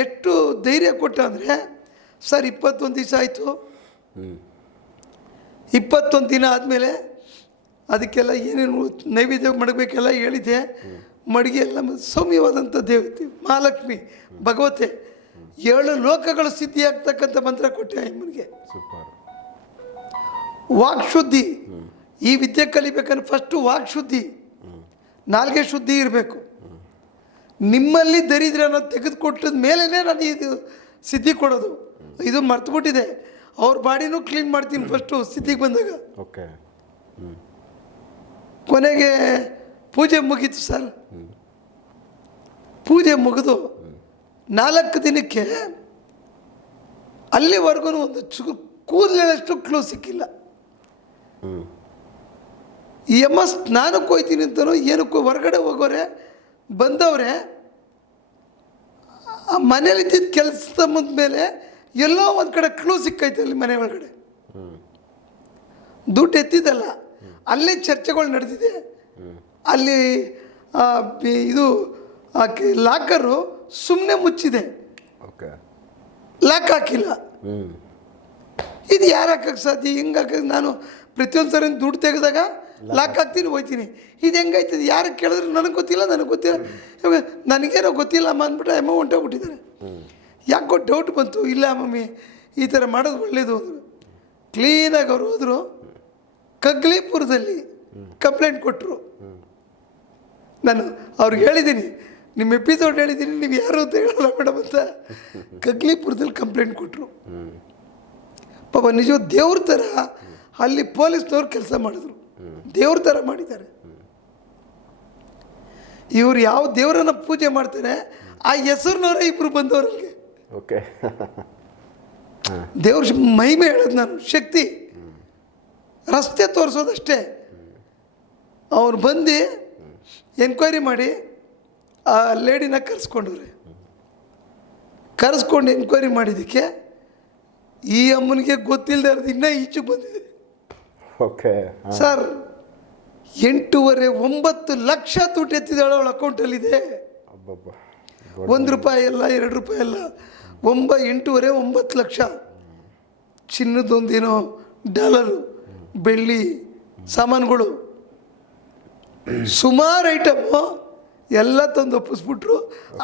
ಎಷ್ಟು ಧೈರ್ಯ ಕೊಟ್ಟ ಅಂದರೆ ಸರ್, 21 ದಿವಸ ಆಯಿತು. 21 ದಿನ ಆದಮೇಲೆ ಅದಕ್ಕೆಲ್ಲ ಏನೇನು ನೈವೇದ್ಯ ಮಡಗಬೇಕೆಲ್ಲ ಹೇಳಿದ್ದೆ. ಮಡಗಿ ಎಲ್ಲ ಸೌಮ್ಯವಾದಂಥ ದೇವತೆ ಮಹಾಲಕ್ಷ್ಮಿ ಭಗವತೆ 7 ಲೋಕಗಳ ಸಿದ್ಧಿ ಆಗ್ತಕ್ಕಂಥ ಮಂತ್ರ ಕೊಟ್ಟೆ ಆ ಅಮ್ಮನಿಗೆ. ಸೂಪರ್. ವಾಕ್ಶುದ್ಧಿ. ಈ ವಿದ್ಯೆ ಕಲಿಬೇಕಂದ್ರೆ ಫಸ್ಟು ವಾಕ್ಶುದ್ಧಿ, ನಾಲ್ಗೆ ಶುದ್ಧಿ ಇರಬೇಕು. ನಿಮ್ಮಲ್ಲಿ ದರಿದ್ರೆ ಅನ್ನೋದು ತೆಗೆದುಕೊಟ್ಟದ ಮೇಲೇ ನಾನು ಇದು ಸಿದ್ಧಿ ಕೊಡೋದು. ಇದು ಮರ್ತುಬಿಟ್ಟಿದೆ. ಅವ್ರ ಬಾಡಿನೂ ಕ್ಲೀನ್ ಮಾಡ್ತೀನಿ ಫಸ್ಟು ಸಿದ್ಧಿಗೆ ಬಂದಾಗ. ಓಕೆ. ಕೊನೆಗೆ ಪೂಜೆ ಮುಗೀತು ಸರ್. ಪೂಜೆ ಮುಗಿದು 4 ದಿನಕ್ಕೆ ಅಲ್ಲಿವರೆಗೂ ಒಂದು ಕೂದಲಷ್ಟು ಕ್ಲೂ ಸಿಕ್ಕಿಲ್ಲ. ಈ ಅಮ್ಮ ಸ್ನಾನಕ್ಕೆ ಹೋಗ್ತೀನಿ ಅಂತನೋ ಏನಕ್ಕೋ ಹೊರಗಡೆ ಹೋಗೋರೆ ಬಂದವ್ರೆ. ಆ ಮನೇಲಿದ್ದಿದ್ದ ಕೆಲಸದ ಮುಂದ್ಮೇಲೆ ಎಲ್ಲೋ ಒಂದು ಕಡೆ ಕ್ಲೂ ಸಿಕ್ಕೈತೆ ಅಲ್ಲಿ ಮನೆ ಒಳಗಡೆ. ದುಡ್ಡು ಎತ್ತಿದ್ದಲ್ಲ, ಅಲ್ಲೇ ಚರ್ಚೆಗಳು ನಡೆದಿದೆ. ಅಲ್ಲಿ ಇದು ಲಾಕರು ಸುಮ್ಮನೆ ಮುಚ್ಚಿದೆ, ಲಾಕ್ ಹಾಕಿಲ್ಲ. ಇದು ಯಾರು ಹಾಕಕ್ಕೆ ಸಾಧ್ಯ? ಹಿಂಗೆ ಹಾಕಕ್ಕೆ ನಾನು ಪ್ರತಿಯೊಂದು ಸರಿ ದುಡ್ಡು ತೆಗೆದಾಗ ಲಾಕ್ ಹಾಕ್ತೀನಿ ಹೋಗ್ತೀನಿ. ಇದು ಹೆಂಗಾಯ್ತದೆ ಯಾರು ಕೇಳಿದ್ರೆ ನನಗೆ ಗೊತ್ತಿಲ್ಲ ಇವಾಗ ನನಗೇನೋ ಗೊತ್ತಿಲ್ಲ ಅಮ್ಮ ಅಂದ್ಬಿಟ್ಟು ಅಮ್ಮ ಹೊಂಟೋಗ್ಬಿಟ್ಟಿದ್ದಾರೆ. ಯಾಕೋ ಡೌಟ್ ಬಂತು, ಇಲ್ಲ ಮಮ್ಮಿ ಈ ಥರ ಮಾಡೋದು ಒಳ್ಳೇದು ಅಂದರು. ಕ್ಲೀನಾಗಿ ಅವ್ರು ಹೋದರು, ಕಗ್ಲಿಪುರದಲ್ಲಿ ಕಂಪ್ಲೇಂಟ್ ಕೊಟ್ಟರು. ನಾನು ಅವ್ರಿಗೆ ಹೇಳಿದ್ದೀನಿ, ನಿಮ್ಮ ಎಪಿಸೋಡ್ ಹೇಳಿದ್ದೀನಿ, ನೀವು ಯಾರು ಅಂತ ಹೇಳಲ್ಲ ಮೇಡಮ್ ಅಂತ. ಕಗ್ಲಿಪುರದಲ್ಲಿ ಕಂಪ್ಲೇಂಟ್ ಕೊಟ್ಟರು. ಪಾಪ ನಿಜ ದೇವ್ರ ಥರ ಅಲ್ಲಿ ಪೊಲೀಸ್ನವ್ರು ಕೆಲಸ ಮಾಡಿದ್ರು, ದೇವ್ರ ಥರ ಮಾಡಿದ್ದಾರೆ. ಇವರು ಯಾವ ದೇವರನ್ನ ಪೂಜೆ ಮಾಡ್ತಾರೆ ಆ ಹೆಸರಿನವರೇ ಇಬ್ಬರು ಬಂದವರಲ್ಲಿ. ಓಕೆ, ದೇವ್ರ ಮಹಿಮೆ ಹೇಳೋದು ನಾನು, ಶಕ್ತಿ ರಸ್ತೆ ತೋರಿಸೋದಷ್ಟೇ. ಅವ್ರು ಬಂದು ಎನ್ಕ್ವೈರಿ ಮಾಡಿ ಆ ಲೇಡಿನ ಕರೆಸ್ಕೊಂಡು ಎನ್ಕ್ವೈರಿ ಮಾಡಿದ್ದಕ್ಕೆ ಈ ಅಮ್ಮನಿಗೆ ಗೊತ್ತಿಲ್ಲದೆ ಇರೋದು ಇನ್ನೂ ಈಚೆಗೆ ಬಂದಿದೆ. ಓಕೆ ಸರ್ 8.5-9 ಲಕ್ಷ ದುಡ್ಡು ಎತ್ತಿದಾಳು ಅವಳ ಅಕೌಂಟಲ್ಲಿದೆ. ₹1 ಅಲ್ಲ, ₹2 ಅಲ್ಲ, 8.5-9 ಲಕ್ಷ. ಚಿನ್ನದೊಂದೇನೋ ಡಾಲರು, ಬೆಳ್ಳಿ ಸಾಮಾನುಗಳು, ಸುಮಾರು ಐಟಮು ಎಲ್ಲ ತಂದು ಒಪ್ಪಿಸ್ಬಿಟ್ರು.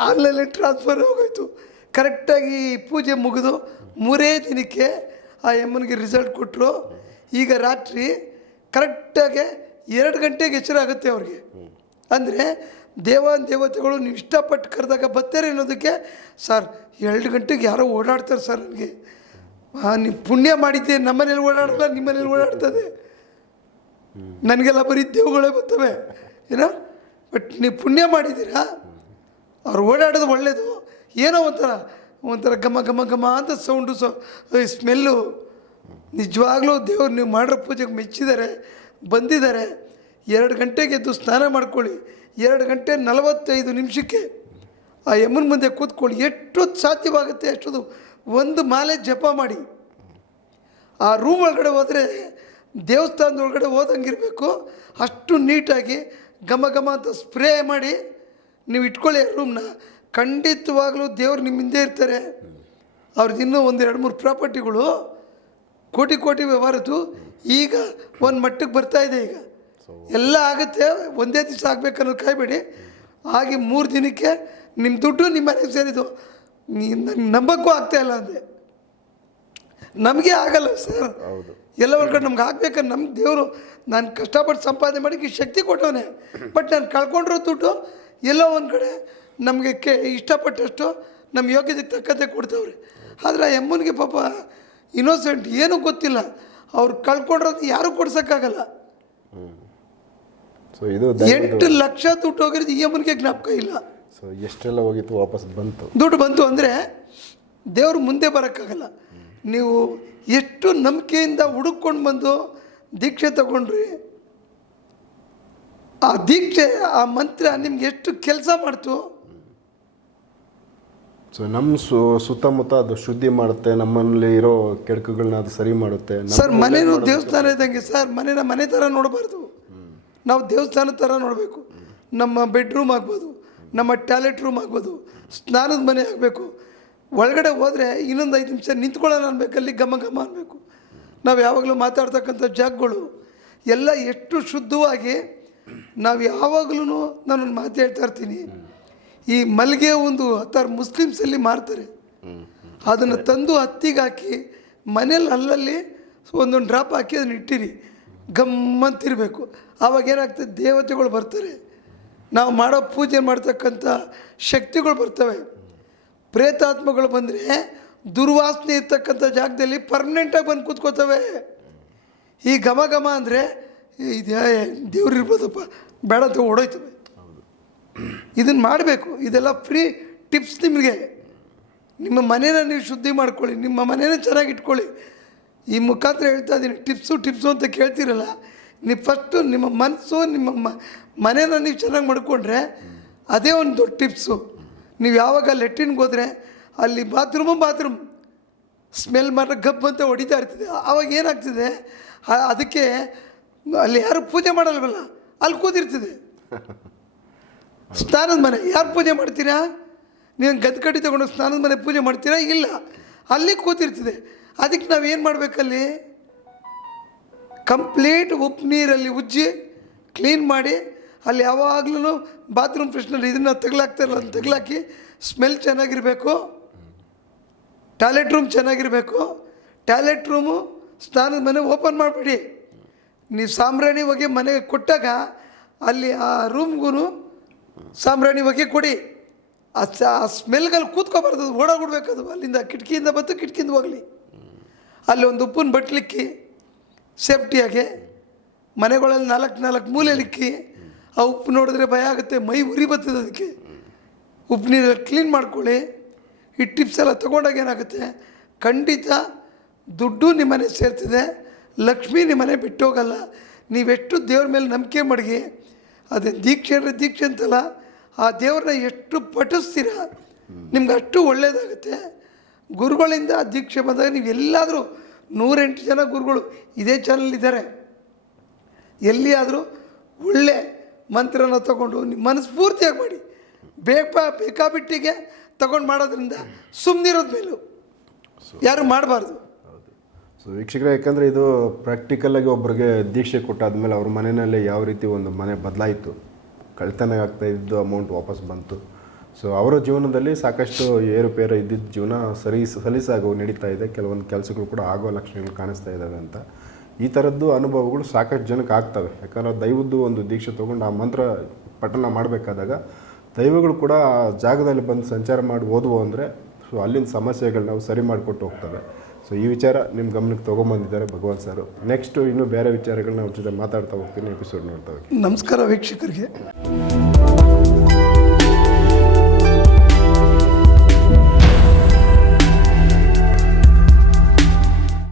ಆನ್ಲೈನಲ್ಲಿ ಟ್ರಾನ್ಸ್ಫರ್ ಹೋಗೋಯ್ತು. ಕರೆಕ್ಟಾಗಿ ಪೂಜೆ ಮುಗಿದು 3 ದಿನಕ್ಕೆ ಆ ಎಮ್ಮನಿಗೆ ರಿಸಲ್ಟ್ ಕೊಟ್ಟರು. ಈಗ ರಾತ್ರಿ ಕರೆಕ್ಟಾಗಿ 2 ಗಂಟೆಗೆ ಎಚ್ಚರ ಆಗುತ್ತೆ ಅವ್ರಿಗೆ. ಅಂದರೆ ದೇವತೆಗಳು ನೀವು ಇಷ್ಟಪಟ್ಟು ಕರೆದಾಗ ಬರ್ತಾರೆ ಅನ್ನೋದಕ್ಕೆ. ಸರ್ 2 ಗಂಟೆಗೆ ಯಾರೋ ಓಡಾಡ್ತಾರೆ ಸರ್ ನನಗೆ. ನೀವು ಪುಣ್ಯ ಮಾಡಿದ್ದೆ, ನಮ್ಮನೇಲಿ ಓಡಾಡಲ್ಲ, ನಿಮ್ಮನೇಲಿ ಓಡಾಡ್ತದೆ. ನನಗೆಲ್ಲ ಬರೀ ದೇವುಗಳೇ ಬರ್ತವೆ ಏನೋ. ಬಟ್ ನೀವು ಪುಣ್ಯ ಮಾಡಿದ್ದೀರಾ, ಅವ್ರು ಓಡಾಡೋದು ಒಳ್ಳೆಯದು. ಏನೋ ಒಂಥರ ಘಮ ಅಂತ ಸೌಂಡು, ಸ್ಮೆಲ್ಲು. ನಿಜವಾಗ್ಲೂ ದೇವ್ರು ನೀವು ಮಾಡಿರೋ ಪೂಜೆಗೆ ಮೆಚ್ಚಿದ್ದಾರೆ, ಬಂದಿದ್ದಾರೆ. 2 ಗಂಟೆಗೆ ಎದ್ದು ಸ್ನಾನ ಮಾಡ್ಕೊಳ್ಳಿ. 2:45 ಆ ಯಮ್ಮನ ಮುಂದೆ ಕೂತ್ಕೊಳ್ಳಿ. ಎಷ್ಟೊತ್ತು ಸಾಧ್ಯವಾಗುತ್ತೆ ಅಷ್ಟೊಂದು ಒಂದು ಮಾಲೆ ಜಪ ಮಾಡಿ. ಆ ರೂಮ್ ಒಳಗಡೆ ಹೋದರೆ ದೇವಸ್ಥಾನದ ಒಳಗಡೆ ಹೋದಂಗಿರಬೇಕು. ಅಷ್ಟು ನೀಟಾಗಿ ಘಮ ಅಂತ ಸ್ಪ್ರೇ ಮಾಡಿ ನೀವು ಇಟ್ಕೊಳ್ಳಿ ರೂಮ್ನ. ಖಂಡಿತವಾಗ್ಲೂ ದೇವ್ರು ನಿಮ್ಮ ಹಿಂದೆ ಇರ್ತಾರೆ. ಅವ್ರದ್ದು ಇನ್ನೂ 1-2-3 ಪ್ರಾಪರ್ಟಿಗಳು ಕೋಟಿ ವ್ಯವಹಾರದ್ದು ಈಗ ಒಂದು ಮಟ್ಟಕ್ಕೆ ಬರ್ತಾಯಿದೆ. ಈಗ ಎಲ್ಲ ಆಗುತ್ತೆ, ಒಂದೇ ದಿವಸ ಆಗಬೇಕನ್ನೋದು ಕಾಯಬೇಡಿ. ಹಾಗೆ 3 ದಿನಕ್ಕೆ ನಿಮ್ಮ ದುಡ್ಡು ನಿಮ್ಮ ಮನೆಗೆ ಸೇರಿದ್ದು. ನನಗೆ ನಂಬಕ್ಕೂ ಆಗ್ತಾಯಿಲ್ಲ ಅಂದೆ. ನಮಗೆ ಆಗಲ್ಲ ಸರ್, ಎಲ್ಲ ಒಂದು ಕಡೆ ನಮ್ಗೆ ಆಗ್ಬೇಕಂದ್ರೆ ನಮ್ಮ ದೇವರು ನಾನು ಕಷ್ಟಪಟ್ಟು ಸಂಪಾದನೆ ಮಾಡಿ ಶಕ್ತಿ ಕೊಟ್ಟವನೇ. ಬಟ್ ನಾನು ಕಳ್ಕೊಂಡಿರೋ ದುಡ್ಡು ಎಲ್ಲೋ ಒಂದು ಕಡೆ ನಮಗೆ ಇಷ್ಟಪಟ್ಟಷ್ಟು ನಮ್ಮ ಯೋಗ್ಯತೆಗೆ ತಕ್ಕಂತೆ ಕೊಡ್ತಾವ್ರೆ. ಆದರೆ ಆ ಎಮ್ಮನಿಗೆ ಪಾಪ ಇನ್ನೋಸೆಂಟ್, ಏನೂ ಗೊತ್ತಿಲ್ಲ. ಅವ್ರು ಕಳ್ಕೊಂಡಿರೋದು ಯಾರೂ ಕೊಡ್ಸೋಕ್ಕಾಗಲ್ಲ. ಸೊ ಇದು 8 ಲಕ್ಷ ದುಡ್ಡು ಹೋಗಿರೋದು ಈ ಅಮ್ಮನಿಗೆ ಜ್ಞಾಪಕ ಇಲ್ಲ. ಸೊ ಎಷ್ಟೆಲ್ಲ ಹೋಗಿತ್ತು, ವಾಪಸ್ ದುಡ್ಡು ಬಂತು ಅಂದರೆ ದೇವರು ಮುಂದೆ ಬರೋಕ್ಕಾಗಲ್ಲ. ನೀವು ಎಷ್ಟು ನಂಬಿಕೆಯಿಂದ ಹುಡುಕೊಂಡು ಬಂದು ದೀಕ್ಷೆ ತಗೊಂಡ್ರಿ, ಆ ದೀಕ್ಷೆ ಆ ಮಂತ್ರ ನಿಮ್ಗೆ ಎಷ್ಟು ಕೆಲಸ ಮಾಡ್ತು. ಸೊ ನಮ್ಮ ಸುತ್ತಮುತ್ತ ಅದು ಶುದ್ಧಿ ಮಾಡುತ್ತೆ, ನಮ್ಮಲ್ಲಿ ಇರೋ ಕೆಡಕುಗಳನ್ನ ಅದು ಸರಿ ಮಾಡುತ್ತೆ. ಸರ್ ಮನೇನೂ ದೇವಸ್ಥಾನ ಇದ್ದಂಗೆ ಸರ್. ಮನೆ ಥರ ನೋಡಬಾರ್ದು, ನಾವು ದೇವಸ್ಥಾನ ಥರ ನೋಡಬೇಕು. ನಮ್ಮ ಬೆಡ್ರೂಮ್ ಆಗ್ಬೋದು, ನಮ್ಮ ಟಾಯ್ಲೆಟ್ ರೂಮ್ ಆಗ್ಬೋದು, ಸ್ನಾನದ ಮನೆ ಆಗಬೇಕು. ಒಳಗಡೆ ಹೋದರೆ ಇನ್ನೊಂದು 5 ನಿಮಿಷ ನಿಂತ್ಕೊಳ್ಳೋಣ ಅನ್ಬೇಕಲ್ಲಿ, ಘಮ ಅನ್ನಬೇಕು. ನಾವು ಯಾವಾಗಲೂ ಮಾತಾಡ್ತಕ್ಕಂಥ ಜಾಗಗಳು ಎಲ್ಲ ಎಷ್ಟು ಶುದ್ಧವಾಗಿ ನಾವು ಯಾವಾಗಲೂ ನಾನೊಂದು ಮಾತು ಹೇಳ್ತಾ ಇರ್ತೀನಿ. ಈ ಮಲ್ಲಿಗೆ ಒಂದು 10 ಮುಸ್ಲಿಮ್ಸಲ್ಲಿ ಮಾರ್ತಾರೆ. ಅದನ್ನು ತಂದು ಹತ್ತಿಗೆ ಹಾಕಿ ಮನೇಲಿ ಅಲ್ಲಲ್ಲಿ ಒಂದೊಂದು ಡ್ರಾಪ್ ಹಾಕಿ ಅದನ್ನು ಇಟ್ಟಿರಿ, ಗಮ್ಮಂತಿರಬೇಕು. ಆವಾಗ ಏನಾಗ್ತದೆ, ದೇವತೆಗಳು ಬರ್ತಾರೆ, ನಾವು ಮಾಡೋ ಪೂಜೆ ಮಾಡ್ತಕ್ಕಂಥ ಶಕ್ತಿಗಳು ಬರ್ತವೆ. ಪ್ರೇತಾತ್ಮಗಳು ಬಂದರೆ ದುರ್ವಾಸನೆ ಇರ್ತಕ್ಕಂಥ ಜಾಗದಲ್ಲಿ ಪರ್ಮನೆಂಟಾಗಿ ಬಂದು ಕೂತ್ಕೋತವೆ. ಈ ಘಮ ಅಂದರೆ ಇದು ದೇವ್ರು ಇರ್ಬೋದಪ್ಪ, ಬೇಡ ಅಂತ ಓಡೋಯ್ತವೆ. ಇದನ್ನು ಮಾಡಬೇಕು. ಇದೆಲ್ಲ ಫ್ರೀ ಟಿಪ್ಸ್ ನಿಮಗೆ. ನಿಮ್ಮ ಮನೇನ ನೀವು ಶುದ್ಧಿ ಮಾಡ್ಕೊಳ್ಳಿ, ನಿಮ್ಮ ಮನೇನ ಚೆನ್ನಾಗಿ ಇಟ್ಕೊಳ್ಳಿ. ಈ ಮುಖಾಂತರ ಹೇಳ್ತಾ ಇದ್ದೀನಿ, ಟಿಪ್ಸು ಅಂತ ಕೇಳ್ತಿರಲ್ಲ. ನೀವು ಫಸ್ಟು ನಿಮ್ಮ ಮನಸ್ಸು, ನಿಮ್ಮ ಮನೇನ ನೀವು ಚೆನ್ನಾಗಿ ಮಾಡ್ಕೊಂಡ್ರೆ ಅದೇ ಒಂದು ದೊಡ್ಡ ಟಿಪ್ಸು. ನೀವು ಯಾವಾಗ ಲೆಟ್ರಿನ್ಗೆ ಹೋದರೆ ಅಲ್ಲಿ ಬಾತ್ರೂಮ್ ಸ್ಮೆಲ್ ಮಾತ್ರ ಗಬ್ಬು ಅಂತ ಹೊಡಿತಾ ಇರ್ತದೆ. ಆವಾಗ ಏನಾಗ್ತದೆ, ಅದಕ್ಕೆ ಅಲ್ಲಿ ಯಾರು ಪೂಜೆ ಮಾಡಲ್ವಲ್ಲ, ಅಲ್ಲಿ ಕೂತಿರ್ತದೆ. ಸ್ನಾನದ ಮನೆ ಯಾರು ಪೂಜೆ ಮಾಡ್ತೀರಾ? ನೀವು ಗದ್ಕಡ್ಡಿ ತೊಗೊಂಡು ಸ್ನಾನದ ಮನೆ ಪೂಜೆ ಮಾಡ್ತೀರಾ? ಇಲ್ಲ, ಅಲ್ಲಿ ಕೂತಿರ್ತದೆ. ಅದಕ್ಕೆ ನಾವೇನು ಮಾಡಬೇಕಲ್ಲಿ, ಕಂಪ್ಲೀಟ್ ಉಪ್ಪು ನೀರಲ್ಲಿ ಉಜ್ಜಿ ಕ್ಲೀನ್ ಮಾಡಿ ಅಲ್ಲಿ ಯಾವಾಗಲೂ ಬಾತ್ರೂಮ್ ಫ್ರೆಶ್ನರ್ ಇದನ್ನು ತಗಲಾಕ್ತಾರಲ್ಲ ಅದನ್ನು ತಗಲಾಕಿ ಸ್ಮೆಲ್ ಚೆನ್ನಾಗಿರಬೇಕು. ಟಾಯ್ಲೆಟ್ ರೂಮ್ ಚೆನ್ನಾಗಿರಬೇಕು. ಟಾಯ್ಲೆಟ್ ರೂಮು ಸ್ನಾನದ ಮನೆ ಓಪನ್ ಮಾಡಿಬಿಡಿ. ನೀವು ಸಾಂಬ್ರಾಣಿ ಹೊಗೆ ಮನೆಗೆ ಕೊಟ್ಟಾಗ ಅಲ್ಲಿ ಆ ರೂಮ್ಗೂ ಸಾಂಬ್ರಾಣಿ ಹೊಗೆ ಕೊಡಿ. ಆ ಸ್ಮೆಲ್ಗಲ್ಲಿ ಕೂತ್ಕೊಬಾರ್ದು, ಅದು ಓಡಾಡ್ಬಿಡ್ಬೇಕದು. ಅಲ್ಲಿಂದ ಕಿಟಕಿಯಿಂದ ಬಂತು ಕಿಟಕಿಯಿಂದ ಹೋಗಲಿ. ಅಲ್ಲಿ ಒಂದು ಉಪ್ಪನ್ನು ಬಟ್ಲಿಕ್ಕಿ ಸೇಫ್ಟಿಯಾಗೆ ಮನೆಗಳಲ್ಲಿ 4 ಮೂಲೆಲಿಕ್ಕಿ. ಆ ಉಪ್ಪು ನೋಡಿದ್ರೆ ಭಯ ಆಗುತ್ತೆ, ಮೈ ಉರಿ ಬರ್ತದೆ. ಅದಕ್ಕೆ ಉಪ್ಪು ನೀರಲ್ಲಿ ಕ್ಲೀನ್ ಮಾಡ್ಕೊಳ್ಳಿ. ಈ ಟಿಪ್ಸ್ ಎಲ್ಲ ತೊಗೊಂಡಾಗ ಏನಾಗುತ್ತೆ, ಖಂಡಿತ ದುಡ್ಡು ನಿಮ್ಮನೆ ಸೇರ್ತಿದೆ, ಲಕ್ಷ್ಮಿ ನಿಮ್ಮನೆ ಬಿಟ್ಟು ಹೋಗಲ್ಲ. ನೀವೆಷ್ಟು ದೇವ್ರ ಮೇಲೆ ನಂಬಿಕೆ ಮಡಗಿ, ಅದೇ ದೀಕ್ಷೆ ಅಂದರೆ ದೀಕ್ಷೆ ಅಂತಲ್ಲ, ಆ ದೇವ್ರನ್ನ ಎಷ್ಟು ಪಠಿಸ್ತೀರ ನಿಮ್ಗೆ ಅಷ್ಟು ಒಳ್ಳೆಯದಾಗುತ್ತೆ. ಗುರುಗಳಿಂದ ದೀಕ್ಷೆ ಬಂದಾಗ ನೀವು ಎಲ್ಲಾದರೂ 108 ಜನ ಗುರುಗಳು ಇದೇ ಚಾನಲ್ ಇದ್ದಾರೆ. ಎಲ್ಲಿಯಾದರೂ ಒಳ್ಳೆ ಮಂತ್ರನ ತಗೊಂಡು ನಿಮ್ಮ ಮನಸ್ಫೂರ್ತಿಯಾಗಿ ಮಾಡಿ. ಬೇಕಾಬಿಟ್ಟಿಗೆ ತಗೊಂಡು ಮಾಡೋದ್ರಿಂದ ಸುಮ್ಮನಿರೋದ ಮೇಲೂ ಯಾರು ಮಾಡಬಾರ್ದು. ಸೊ ವೀಕ್ಷಕರೇ, ಯಾಕಂದರೆ ಇದು ಪ್ರಾಕ್ಟಿಕಲಾಗಿ ಒಬ್ಬರಿಗೆ ದೀಕ್ಷೆ ಕೊಟ್ಟಾದ್ಮೇಲೆ ಅವ್ರ ಮನೆಯಲ್ಲೇ ಯಾವ ರೀತಿ ಒಂದು ಮನೆ ಬದಲಾಯಿತು, ಕಳ್ತನ ಆಗ್ತಾ ಇದ್ದು ಅಮೌಂಟ್ ವಾಪಸ್ ಬಂತು. ಸೊ ಅವರ ಜೀವನದಲ್ಲಿ ಸಾಕಷ್ಟು ಏರುಪೇರು ಇದ್ದಿದ್ದ ಜೀವನ ಸಲೀಸಾಗಿ ನಡೀತಾ ಇದೆ. ಕೆಲವೊಂದು ಕೆಲಸಗಳು ಕೂಡ ಆಗೋ ಲಕ್ಷಣಗಳು ಕಾಣಿಸ್ತಾ ಇದ್ದಾವೆ ಅಂತ ಈ ಥರದ್ದು ಅನುಭವಗಳು ಸಾಕಷ್ಟು ಜನಕ್ಕೆ ಆಗ್ತವೆ. ಯಾಕಂದರೆ ದೈವದ್ದು ಒಂದು ದೀಕ್ಷೆ ತೊಗೊಂಡು ಆ ಮಂತ್ರ ಪಠಣ ಮಾಡಬೇಕಾದಾಗ ದೈವಗಳು ಕೂಡ ಆ ಜಾಗದಲ್ಲಿ ಬಂದು ಸಂಚಾರ ಮಾಡಿ ಓದುವು ಅಂದರೆ ಸೊ ಅಲ್ಲಿನ ಸಮಸ್ಯೆಗಳು ನಾವು ಸರಿ ಮಾಡಿಕೊಟ್ಟು ಹೋಗ್ತವೆ. ಸೊ ಈ ವಿಚಾರ ನಿಮ್ಮ ಗಮನಕ್ಕೆ ತೊಗೊಂಬಂದಿದ್ದಾರೆ ಭಗವಂತ ಸರ್. ನೆಕ್ಸ್ಟು ಇನ್ನೂ ಬೇರೆ ವಿಚಾರಗಳನ್ನ ಅವ್ರ ಜೊತೆ ಮಾತಾಡ್ತಾ ಹೋಗ್ತೀನಿ, ಎಪಿಸೋಡ್ ನೋಡ್ತಾ ಹೋಗ್ತೀನಿ. ನಮಸ್ಕಾರ ವೀಕ್ಷಕರಿಗೆ.